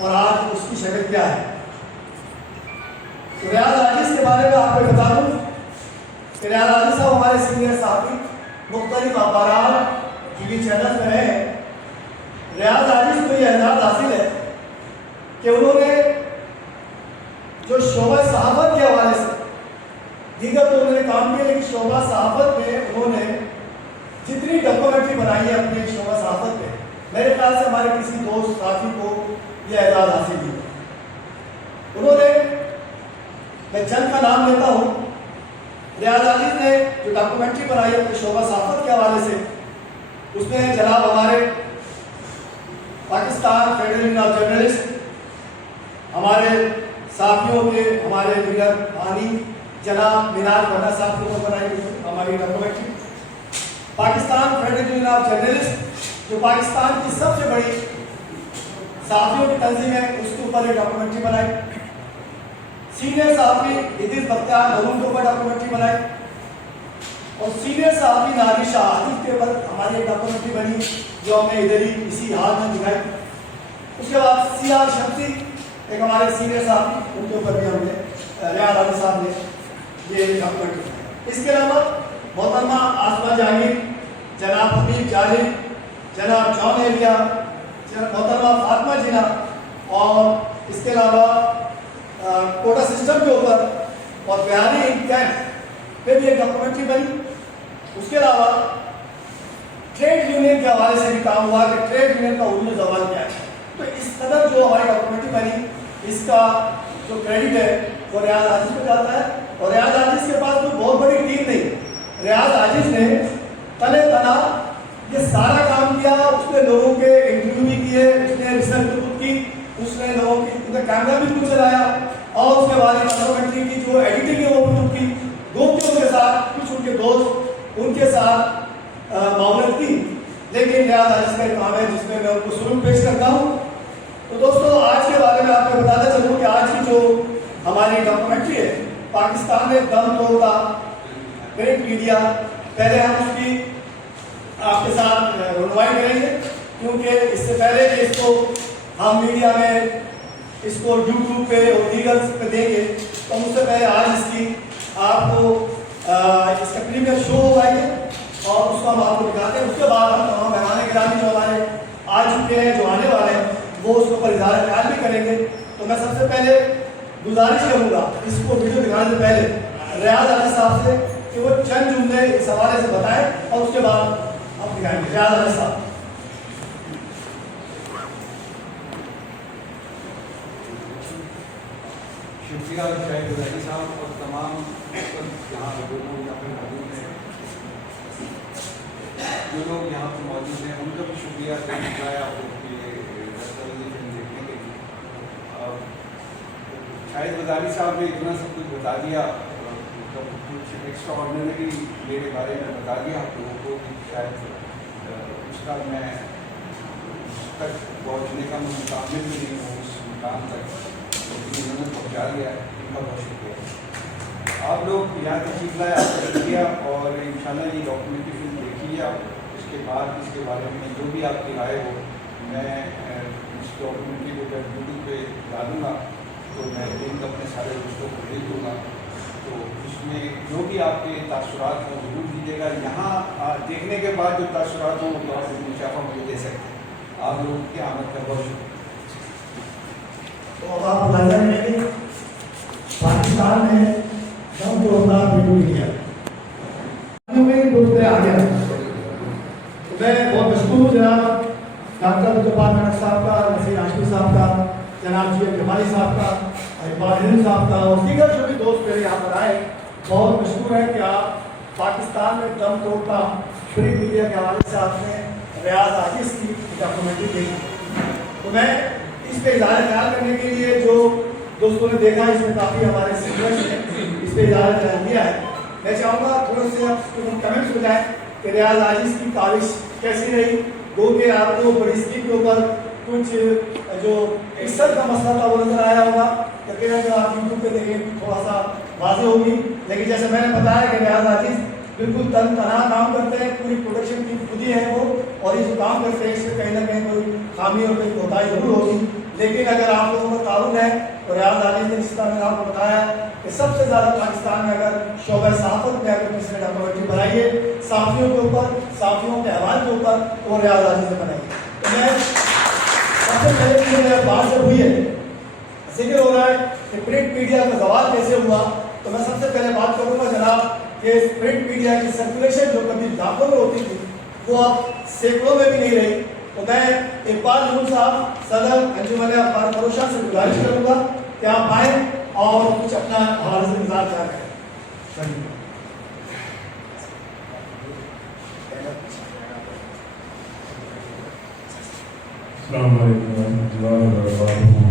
اور آج اس کی شکل کیا ہے۔ تو ریاض عاجز کے بارے میں آپ کو بتا دوں کہ ریاض عاجز صاحب ہمارے سینئر صحافی مختلف اخبارات ٹی وی چینل میں ہیں۔ ریاض عاجز کو یہ اعزاز حاصل ہے کہ انہوں نے جو شعبہ صحافت کے حوالے سے دیگر تو انہوں نے کام کیا، لیکن شعبہ صحافت میں انہوں نے جتنی ڈاکومنٹری بنائی ہے اپنے شعبہ صحافت میں، میرے خیال سے ہمارے کسی دوست صحافی کو یہ اعزاز حاصل نہیں ہے۔ انہوں نے، میں چند کا نام لیتا ہوں، ریاض عاجز نے جو ڈاکومنٹری بنائی ہے اپنے شعبہ صحافت کے حوالے سے، اس میں جناب ہمارے پاکستان فیڈریشن آف جرنلسٹ، ہمارے صحافیوں کے ہمارے لیڈر بانی جناب میناج بھٹا صاحب کو بنائی ہماری documentary, Pakistan federation of journalist جو پاکستان کی سب سے بڑی صحافیوں کی تنظیم ہے، اس کے اوپر ایک ڈاکومنٹری بنائی، سینئر صحافی ادریس بختیار ہارون کے اوپر ڈاکومنٹری بنائی، اور سینئر صحافی نادر شاہ عاطف کے اوپر ہماری ایک ڈاکومنٹری بنی جو ہم نے ادھر ہی اسی حال میں دکھائی۔ اس کے بعد سی آر شمسی ایک ہمارے سینئر صحافی، ان کے اوپر بھی ہم نے ریاض عاجز صاحب نے یہ ڈاکومنٹری بنائی۔ اس کے علاوہ محترمہ آسمہ جہانگیر، جناب حبیب جالب، جناب جان ایلیا، محترمہ فاطمہ جینا، اور اس کے علاوہ کوٹا سسٹم کے اوپر اور بہاری کیمپ پہ بھی ایک ڈاکومنٹری بنی۔ اس کے علاوہ ٹریڈ یونین کے حوالے سے بھی کام ہوا کہ ٹریڈ یونین کا اردو زبان کیا ہے۔ تو اس قدر جو ہماری ڈاکومنٹری بنی، اس کا جو کریڈٹ ہے وہ ریاض عاجز کو جاتا ہے، اور ریاض عاجز کے پاس کوئی بہت بڑی ٹیم نہیں، ریاض عاجز نے تنے تنا یہ سارا کام کیا، اس نے لوگوں کے انٹرویو بھی کیے، اس نے ریسرچ خود کی، اس نے لوگوں کی کیمرہ بھی خود چلایا، اور اس کے بعد ڈاکومنٹری کی جو ایڈیٹنگ ہے وہ بھی خود کی، دوستوں کے ساتھ، کچھ ان کے دوست ان کے ساتھ معاونت کی، لیکن ریاض عاجز کا کام ہے جس میں ان کو سلوک پیش کرتا ہوں۔ تو دوستو آج کے بارے میں آپ کو بتانا چاہوں کہ آج کی جو ہماری ڈاکومنٹری ہے پاکستان میں دم توڑتا پرنٹ میڈیا، پہلے ہم اس کی آپ کے ساتھ رونمائی کریں گے، کیونکہ اس سے پہلے کہ اس کو ہم میڈیا میں اس کو یوٹیوب پہ اور دیگر پہ دیں گے، تو ہم اس سے پہلے آج اس کی آپ کو اس کا پریمیئر شو ہوگا اور اس کو ہم آپ کو دکھاتے ہیں۔ اس کے بعد ہم تمام مہمان گرامی جو ہمارے آ چکے ہیں، جو آنے والے ہیں، وہ اس کے اوپر اظہار خیال بھی کریں گے۔ تو میں سب سے پہلے گزارش کروں گا اس کو ویڈیو دکھانے سے پہلے ریاض عاجز صاحب سے کہ وہ چند جملے اس حوالے سے بتائیں، اور اس کے بعد ہم دکھائیں گے۔ ریاض عاجز صاحب۔ شکریہ شاہد غزالی صاحب اور تمام یہاں پہ لوگ یہاں پہ موجود ہیں، جو لوگ یہاں پہ موجود ہیں ان کا بھی شکریہ دستاویزی فلم دیکھنے کے لیے۔ شاہد غزالی صاحب نے اتنا سب کچھ بتا دیا، کچھ ایکسٹرا آرڈینری میرے بارے میں بتا دیا آپ لوگوں کو، شاید اس کا میں اس تک پہنچنے کا متعمل بھی نہیں ہوں اس مقام تک، لیکن انہوں نے پہنچا دیا ہے، ان کا بہت شکریہ۔ آپ لوگ یہاں تشریف لائے، آپ کا شکریہ، اور انشاءاللہ یہ ڈاکومنٹری فلم دیکھیے آپ، اس کے بعد اس کے بارے میں جو بھی آپ کی رائے ہو، میں اس ڈاکومنٹری کو جب یوٹیوب پہ ڈالوں گا تو میں لنک اپنے سارے دوستوں کو بھیج دوں گا، تو اس میں جو بھی آپ کے تاثرات ہوں ضرور دیجیے گا۔ یہاں دیکھنے کے بعد جو تاثرات ہوں وہ تو آپ مشافہ مجھے دے سکتے ہیں۔ آپ لوگوں کی آمد کا بہت شکریہ۔ تو اب آپ نظر میں پاکستان میں دم توڑنا ویڈیو میڈیا دوسرے آگے میں بہت مشکور ہوں جناب ڈاکٹر عبدالجبار خان صاحب کا، نصیر ہاشمی صاحب کا، جناب جی جمالی صاحب کا، اقبال ہند صاحب کا، اور دیگر جو بھی دوست میرے یہاں پر آئے، بہت مشکور ہے کہ آپ پاکستان میں دم توڑنا پرنٹ میڈیا کے حوالے سے آپ نے ریاض عاجز کی ڈاکومنٹری دیکھی۔ تو میں اس پہ اظہار خیال کرنے کے لیے جو دوستوں نے دیکھا اس میں کافی ہمارے سینئرز نے اس پہ اظہار خیال کیا ہے، میں چاہوں گا تھوڑے سے کمنٹس ہو جائیں کہ ریاض عاجز کی کاوش کیسی رہی، گو کہ آپ کو بڑی اسکرین کے اوپر کچھ جو عزت کا مسئلہ تھا وہ نظر آیا ہوگا، یقیناً جو آپ یوٹیوب پہ دیکھیں تھوڑا سا واضح ہوگی، لیکن جیسے میں نے بتایا کہ ریاض عاجز بالکل تن تنہا کام کرتے ہیں، پوری پروڈکشن ٹیم خود ہی ہے وہ، اور یہ جو کام کرتے ہیں اس سے کہیں نہ کہیں کوئی خامی اور کوئی کوتاہی ضرور ہوگی، لیکن اگر آپ لوگوں کو تعاون ہے تو ریاض علی نے اس طرح میں آپ کو بتایا کہ سب سے زیادہ پاکستان میں اگر شعبہ صحافت میں اگر کسی نے ڈاکومنٹری بنائی ہے صحافیوں کے اوپر، صحافیوں کے احوال کے اوپر، تو وہ ریاض علی نے بنائی ہے. تو میں سب سے پہلے میرے بات جب ہوئی ہے، ذکر ہو رہا ہے کہ پرنٹ میڈیا کا زوال کیسے ہوا، تو میں سب سے پہلے بات کروں گا جناب کہ پرنٹ میڈیا کی سرکولیشن جو کبھی لاکھوں میں ہوتی تھی وہ اب سینکڑوں میں بھی نہیں رہی. تو میں اقبال نور صاحب صدر انجمن اخبار فروشاں سے گزارش کروں گا کہ آپ آئیں اور کچھ اپنا حوالے سے انتظار کریں. السلام علیکم ورحمۃ اللہ وبرکاتہ.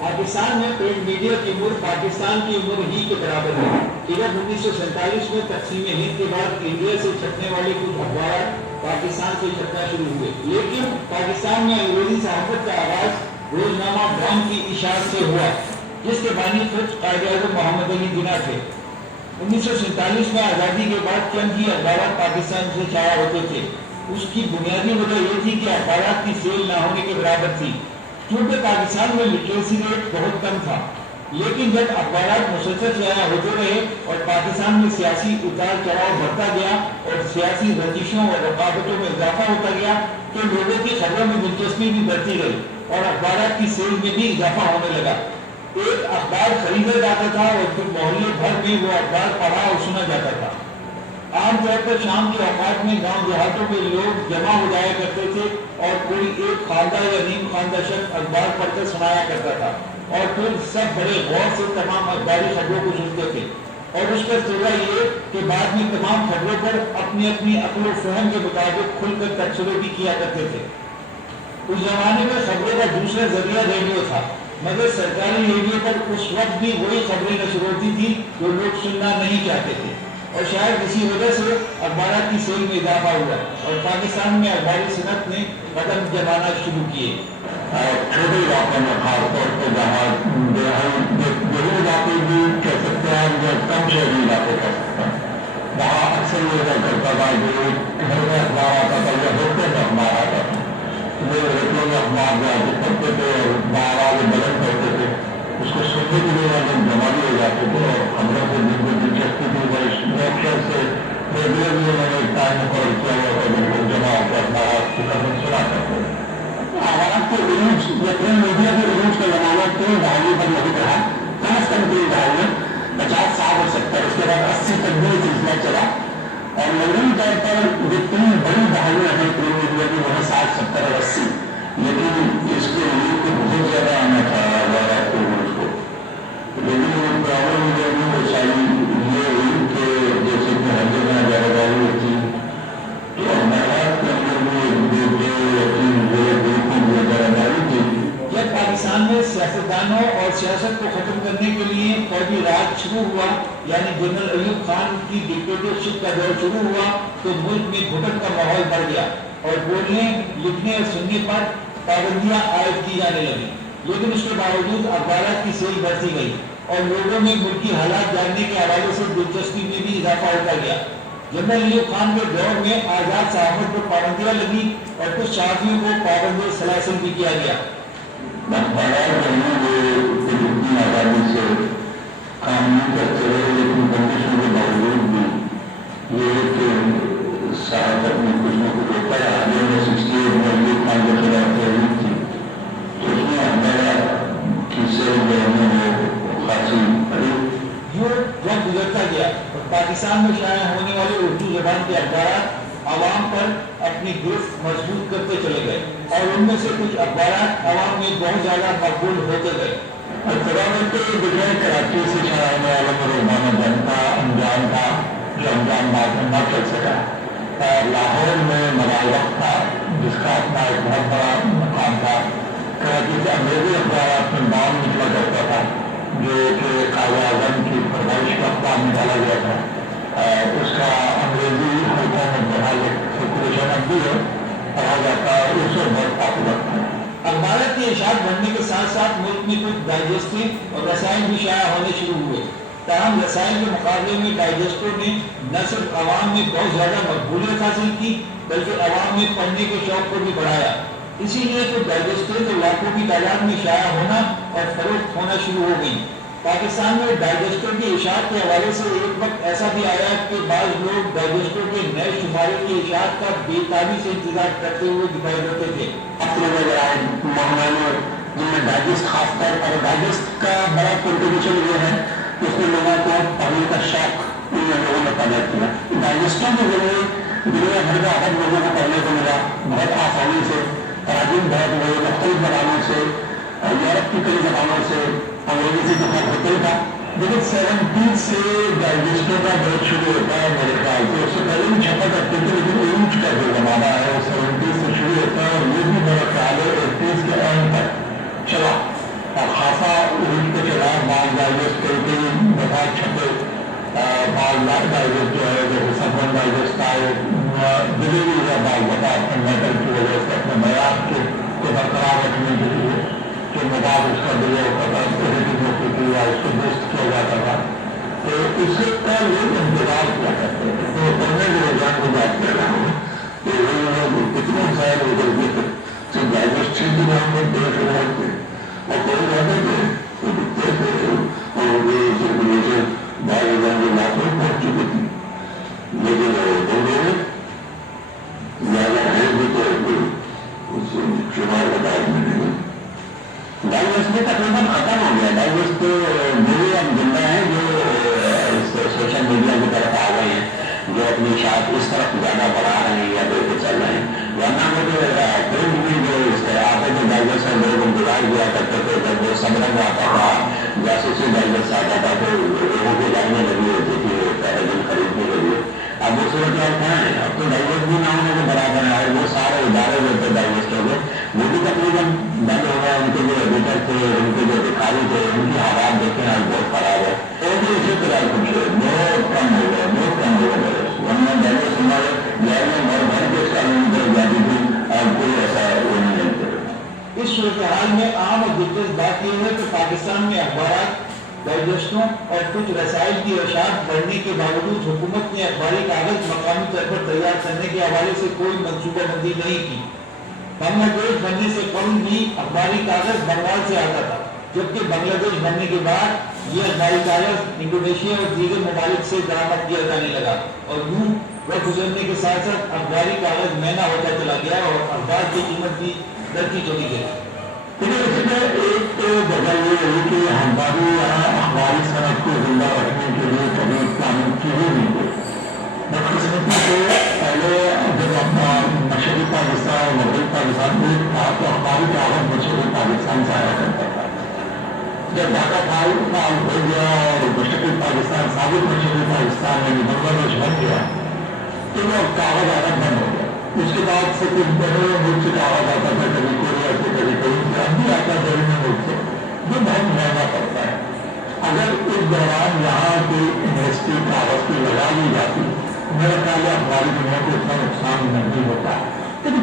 پاکستان میں پرنٹ میڈیا کی عمر پاکستان کی عمر ہی کے برابر ہے. ادھر 1947 میں تقسیم ہند کے بعد انڈیا سے چھپنے والے کچھ اخبارات پاکستان سے چھپنا شروع ہوئے، لیکن پاکستان میں انگریزی صحافت کا آغاز روزنامہ ڈان کی اشاعت سے ہوا، جس کے بانی خود قائد اعظم محمد علی جناح تھے. 1947 میں آزادی کے بعد چند ہی اخبارات پاکستان سے شائع ہوتے تھے. اس کی بنیادی وجہ یہ تھی کہ اخبارات کی سیل نہ ہونے کے برابر تھی، کیونکہ پاکستان میں لٹریسی ریٹ بہت کم تھا. لیکن جب اخبارات مسلسل شائع ہوتے رہے اور پاکستان میں سیاسی اتار چڑھاؤ بڑھتا گیا اور سیاسی رنجشوں اور رقابتوں میں اضافہ ہوتا گیا، تو لوگوں کی خبروں میں دلچسپی بھی بڑھتی گئی اور اخبارات کی سیل میں بھی اضافہ ہونے لگا. ایک اخبار خریدا جاتا تھا اور پھر محلے بھر میں وہ اخبار پڑھا اور سنا جاتا تھا. عام طور پر شام کے اوقات میں گاؤں دیہاتوں میں لوگ جمع ہو جایا کرتے تھے اور کوئی ایک خواندہ یا نیم خواندہ شخص اخبار پڑھ کر سنایا کرتا تھا اور پھر سب بڑے غور سے تمام اخباری خبروں کو سنتے تھے. اور اس کا سلسلہ یہ کہ بعد میں تمام خبروں پر اپنی اپنی عقل و فہم کے مطابق کھل کر تبصرے بھی کیا کرتے تھے. اس زمانے میں خبروں کا دوسرا ذریعہ ریڈیو تھا، مگر سرکاری ریڈیو پر اس وقت بھی وہی خبریں نشر ہوتی تھی جو لوگ سننا نہیں چاہتے تھے، اور شاید اسی وجہ سے اخبارات کی سیل میں اضافہ ہوا اور پاکستان میں اخباری صنعت نے قدم جمانا شروع کیے. چھوٹے علاقوں میں خاص طور پہ جہاں دیہی علاقے بھی کہہ سکتے ہیں یا کم شہری علاقے کہہ سکتے ہیں، وہاں اکثر یہ ہوا کرتا تھا جو گھر میں اخبار آتا تھا یا ہوتے میں اخبار آتا تھا، وہ ریڈیو میں اخبار جا کے پڑھتے تھے اور باہر والے بلند کرتے تھے، اس کو سننے کے لیے لوگ جمع بھی ہو جاتے تھے اور خبروں سے جن کو دلچسپی تھی وہ موقع سے ریڈیو میں انہوں نے ایک ٹائم مقرر کیا ہوا تھا جن کو جمع ہو کر اخبارات کی خبر سنا کرتے تھے. اخبارات کے عروج یا پرنٹ میڈیا کے عروج کا زمانہ 3 دہائیوں پر نہیں رہا، کم از کم 3 دہائیوں 50 سال اور 70، اس کے بعد 80 تک بھی سلسلہ چلا. اور مجموعی طور پر جو 3 بڑی دہائیاں ہیں پرنٹ میڈیا کی وہ ہے 60، 70 اور 80، لیکن اس کے عروج کو بہت زیادہ آنا چاہا اخبارات کے عروج کو. لیکن پرابلم جو رسائی یہ ہوئی کہ جیسے کہ ہر جگہ جگہداری ہوتی تو اخبارات کے اندر بھی جگہداری تھی. جب پاکستان میں سیاستدانوں اور سیاست کو ختم کرنے کے لیے فوجی راج شروع ہوا، یعنی جنرل ایوب خان کی ڈکٹیٹرشپ کا دور شروع ہوا، تو ملک میں گھٹن کا ماحول بڑھ گیا اور بولنے، لکھنے اور سننے پر پابندیاں عائد کی جانے لگیں. لیکن اس کے باوجود اخبارات کی سیل بڑھتی گئی اور لوگوں میں ملکی حالات جاننے کے حوالے سے دلچسپی میں بھی اضافہ ہوتا گیا. جنرل ایوب خان کے دور میں آزاد صحافت پر پابندیاں لگی اور کچھ صحافیوں کو پابند سلاسل بھی کیا گیا. اخبارات جتنی آزادی سے کام نہیں کرتے رہے، لیکن بندشوں کے باوجود بھی یہ کہ صحافت میں کچھ نہ کچھ ہوتا ہے. آگے میں 68 میں ایوب خان کے خلاف تحریک تھی تو اس میں اخبارات کی سیل جو ہے وہ خاصی بڑی. یوں وقت گزرتا گیا اور پاکستان میں شائع ہونے والے اردو زبان کے اخبارات عوام پر اپنی گرفت مضبوط کرتے چلے گئے اور ان میں سے کچھ اخبارات عوام میں بہت زیادہ مقبول ہوتے گئے. ابتدا تو دیکھیں کراچی سے شہر میں علم روزانہ جنتا انجام تھا جو انجام بعد میں نہ چل سکا. لاہور میں مدار وقت تھا جس کا اپنا ایک بہت بڑا مقام تھا. کراچی سے انگریزی اخبارات میں نام نکلا کرتا تھا جو کہ قائد اعظم کی پیدائش کا اخبار نکالا گیا تھا. اس کا انگریزی حلقوں میں بہرحال سرکولیشن اب بھی ہے, پڑھا جاتا ہے, اس سے بہت پاپولر تھا. اخبارات کی اشاعت بڑھنے کے ساتھ ساتھ ملک میں کچھ ڈائجسٹو اور رسائل بھی شائع ہونے شروع ہوئے. تاہم رسائل کے مقابلے میں ڈائجسٹو نے نہ صرف عوام میں بہت زیادہ مقبولیت حاصل کی بلکہ عوام میں پڑھنے کے شوق کو بھی بڑھایا. اسی لیے تو ڈائجسٹو تو لاکھوں کی تعداد میں شائع ہونا اور فروخت ہونا شروع ہو گئی. پاکستان میں ڈائجسٹو کی اشاعت کے حوالے سے ایک وقت ایسا بھی آیا کہ بعض لوگ ڈائجسٹو کے نئے شمارے کی اشاعت کا بے تابی سے انتظار کرتے ہوئے دکھائی دیتے تھے. جن میں ڈائجسٹ خاص طور پر ڈائجسٹ کا بڑا کنٹریبیوشن یہ ہے کہ اس میں لوگوں کو پڑھنے کا شوق ان لوگوں نے پیدا کیا. ڈائجسٹوں کے ذریعے دنیا بھر کا عدد لوگوں کو پڑھنے کو ملا بہت آسانی سے. تراجم بہت ہوئے مختلف زبانوں سے, یورپ کی کئی زبانوں سے, انگریزی سے تو خیر ہوتا ہی تھا. لیکن 70 سے ڈائجسٹوں کا دور شروع ہوتا ہے میرے خیال سے. اس سے پہلے بھی چھپا کرتے تھے لیکن اونچ کا جو زمانہ ہے وہ 70 سے شروع ہوتا ہے اور یہ بھی میرا خیال ہے 80 کے اینڈ تک چلا اور خاصا اونچ پہ چلا. بعض ڈائجسٹ کئی دفعہ چھپے, بعض ڈائجسٹ جو ہے جیسے سبن ڈائجسٹ آئے ڈلیوری ہے بعض دفعہ اپنے میٹر کی وجہ سے اپنے معیار کو برقرار رکھنے کے لیے کہ مواد اس کا ڈیلے ہوتا تھا, ایڈیٹنگ ہوتی تھی یا اس کو بیسٹ کیا جاتا تھا. تو اس کا لوگ انتظار کیا کرتے تھے. تو پڑھنے کے رجحان کی بات کر رہا ہوں کہ وہ لوگ کتنے سال ہو گئے تھے صرف ڈائجسٹ چیز میں ہم لوگ دیکھ رہے تھے اور کوئی رہتے تھے تو دکھتے تھے اور یہ سرکولیشن بھائی جان کے لاکھوں پہنچ چکی تھی. لیکن لوگوں زیادہ ہے بھی تو اس شمار کا بات میں نہیں. ڈائجسٹ میں تقریباً ختم ہو گیا. ڈائجسٹ میرے ہم زندہ ہیں جو سوشل میڈیا کی طرف آ گئے ہیں, جو اپنی اشاعت اس طرف زیادہ بڑھا رہے ہیں یا دے کے چل رہے ہیں. ورنہ وہ جو پرنٹ میں جو آتے تھے ڈائجسٹ سے لوگ انتظار کیا کرتے تھے. جب وہ سبرنگ آتا تھا, جاسوسی ڈائجسٹ آتا تھا تو لوگوں کی لائنیں لگی ہوتی تھی پہلے دن خریدنے کے لیے. اب وہ صورت حال کہاں ہے؟ اب تو ڈائجسٹ بھی نہ ہونے کے برابر ہے. وہ سارے ادارے جو تھے ڈائجسٹ ہو گئے وہ بھی تقریباً بند ہو گئے. ان کے جو ایڈیٹر تھے, ان کے جو دکھاوی تھے, ان کی حالات دیکھیں آج بہت خراب ہے. اور بھی اسی طرح کچھ بہت کم ہو گئے, بہت کم ہو گئے. ورنہ ڈائجسٹ ہمارے گھر میں بھر بھر کے اس کا نمبر جاتی تھی, اب کوئی ایسا وہ نہیں لگتا. اس صورتحال میں عام اور دلچسپ بات یہ ہے کہ پاکستان میں اخبارات, ڈائجسٹوں اور کچھ رسائل کی اشاعت بڑھنے کے باوجود حکومت نے اخباری کاغذ مقامی طور پر تیار کرنے کے حوالے سے کوئی منصوبہ بندی نہیں کی. بنگلہ دیش بننے سے قبل بھی اخباری کاغذ بنگال سے آتا تھا, جبکہ بنگلہ دیش بننے کے بعد یہ اخباری کاغذ انڈونیشیا اور دیگر ممالک سے درآمد کیا جانے لگا اور یوں وقت گزرنے کے ساتھ ساتھ اخباری کاغذ مہنگا ہوتا چلا گیا اور اخبار کی قیمت بھی بڑھتی چلی گئی. لیکن اس میں ایک وجہ یہ ہے کہ ہماری اخباری صنعت کو زندہ رکھنے کے لیے کبھی پلاننگ کی ہی نہیں گئی. بدقسمتی سے پہلے جب اپنا مشرقی پاکستان اور مغربی پاکستان ایک تھا تو اخباری کاغذ مشرقی پاکستان سے آیا کرتا تھا. جب ڈھاکہ فعال ہو گیا اور مشرقی پاکستان سابق مشرقی پاکستان یعنی بنگلہ دیش بن گیا تو وہ کاغذ آنا بند ہو گیا. اس کے بعد سے کچھ بڑے ملک سے کاغذ آتا تھا, کبھی کوریا سے, کبھی کہیں سے, اب بھی آتا ہے بیرونی ملک سے, جو بہت مہنگا پڑتا ہے. اگر اس دوران یہاں کوئی یونیورسٹی کاغذ کی لگا دی جاتی میرا خیال ہے اخباری دنیا کو اتنا نقصان نہیں ہوتا. لیکن